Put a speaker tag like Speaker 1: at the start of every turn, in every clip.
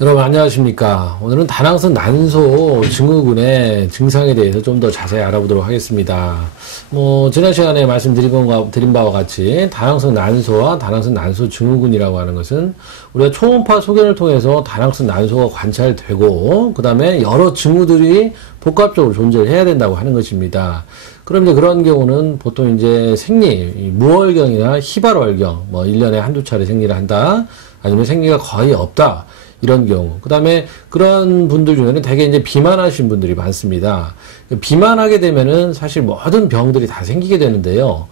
Speaker 1: 여러분 안녕하십니까? 오늘은 다낭성 난소 증후군의 증상에 대해서 좀 더 자세히 알아보도록 하겠습니다. 뭐 지난 시간에 말씀드린 바와, 드린 바와 같이 다낭성 난소와 다낭성 난소 증후군이라고 하는 것은 우리가 초음파 소견을 통해서 다낭성 난소가 관찰되고 그 다음에 여러 증후들이 복합적으로 존재를 해야 된다고 하는 것입니다 그런데 그런 경우는 보통 이제 생리 무월경이나 희발월경 뭐 1년에 한두 차례 생리를 한다 아니면 생리가 거의 없다 이런 경우. 그 다음에 그런 분들 중에는 대개 이제 비만하신 분들이 많습니다. 비만하게 되면은 사실 모든 병들이 다 생기게 되는데요.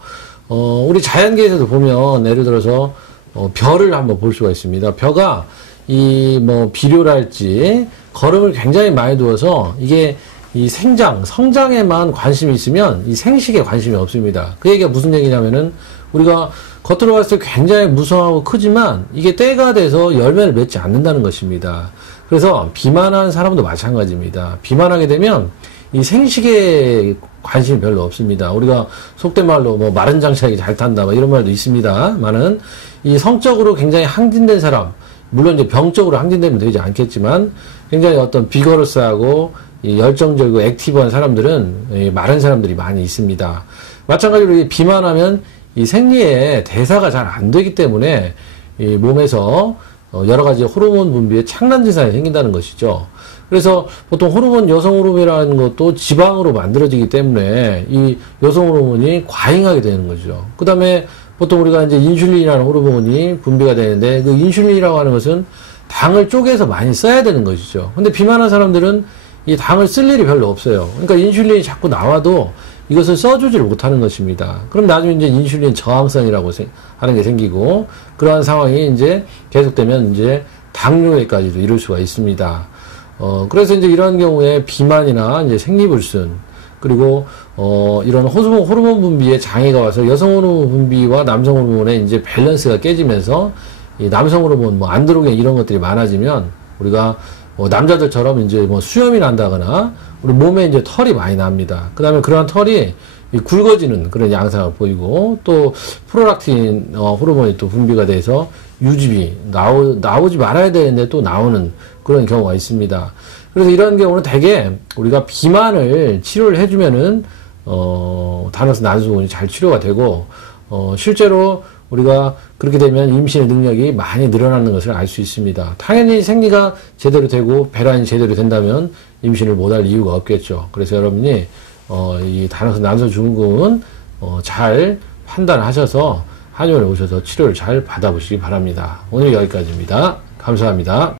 Speaker 1: 어, 우리 자연계에서도 보면 예를 들어서 어, 벼를 한번 볼 수가 있습니다. 벼가 이 뭐 비료랄지 걸음을 굉장히 많이 두어서 이게 이 생장, 성장에만 관심이 있으면 이 생식에 관심이 없습니다. 그 얘기가 무슨 얘기냐면은 우리가 겉으로 봤을 때 굉장히 무성하고 크지만 이게 때가 돼서 열매를 맺지 않는다는 것입니다. 그래서 비만한 사람도 마찬가지입니다. 비만하게 되면 이 생식에 관심이 별로 없습니다. 우리가 속된 말로 뭐 마른 장차기 잘 탄다 뭐 이런 말도 있습니다만은 이 성적으로 굉장히 항진된 사람 물론 이제 병적으로 항진되면 되지 않겠지만 굉장히 어떤 비거러스하고 열정적이고 액티브한 사람들은 마른 사람들이 많이 있습니다. 마찬가지로 비만하면 이 생리에 대사가 잘 안 되기 때문에 이 몸에서 어, 여러 가지 호르몬 분비에 착란 증상이 생긴다는 것이죠. 그래서 보통 호르몬 여성 호르몬이라는 것도 지방으로 만들어지기 때문에 이 여성 호르몬이 과잉하게 되는 거죠. 그 다음에 보통 우리가 이제 인슐린이라는 호르몬이 분비가 되는데 그 인슐린이라고 하는 것은 당을 쪼개서 많이 써야 되는 것이죠. 근데 비만한 사람들은 이 당을 쓸 일이 별로 없어요. 그러니까 인슐린이 자꾸 나와도 이것을 써주지를 못하는 것입니다. 그럼 나중에 이제 인슐린 저항성이라고 하는 게 생기고 그러한 상황이 이제 계속되면 이제 당뇨에까지도 이룰 수가 있습니다. 어, 그래서 이제 이런 경우에 비만이나 이제 생리불순 그리고 어, 이런 호르몬, 호르몬 분비에 장애가 와서 여성 호르몬 분비와 남성 호르몬의 이제 밸런스가 깨지면서 이 남성 호르몬 뭐 안드로겐 이런 것들이 많아지면 우리가 뭐 남자들처럼 이제 뭐 수염이 난다거나 우리 몸에 이제 털이 많이 납니다. 그 다음에 그러한 털이 굵어지는 그런 양상을 보이고 또 프로락틴 어, 호르몬이 또 분비가 돼서 유집이 나오, 나오지 말아야 되는데 또 나오는 그런 경우가 있습니다. 그래서 이런 경우는 대개 우리가 비만을 치료를 해주면은 어, 단어스 난소근이 잘 치료가 되고 어, 실제로 우리가 그렇게 되면 임신의 능력이 많이 늘어나는 것을 알 수 있습니다. 당연히 생리가 제대로 되고 배란이 제대로 된다면 임신을 못할 이유가 없겠죠. 그래서 여러분이 어, 이 단어서 난소 증후군 어, 잘 판단하셔서 한의원에 오셔서 치료를 잘 받아보시기 바랍니다. 오늘 여기까지입니다. 감사합니다.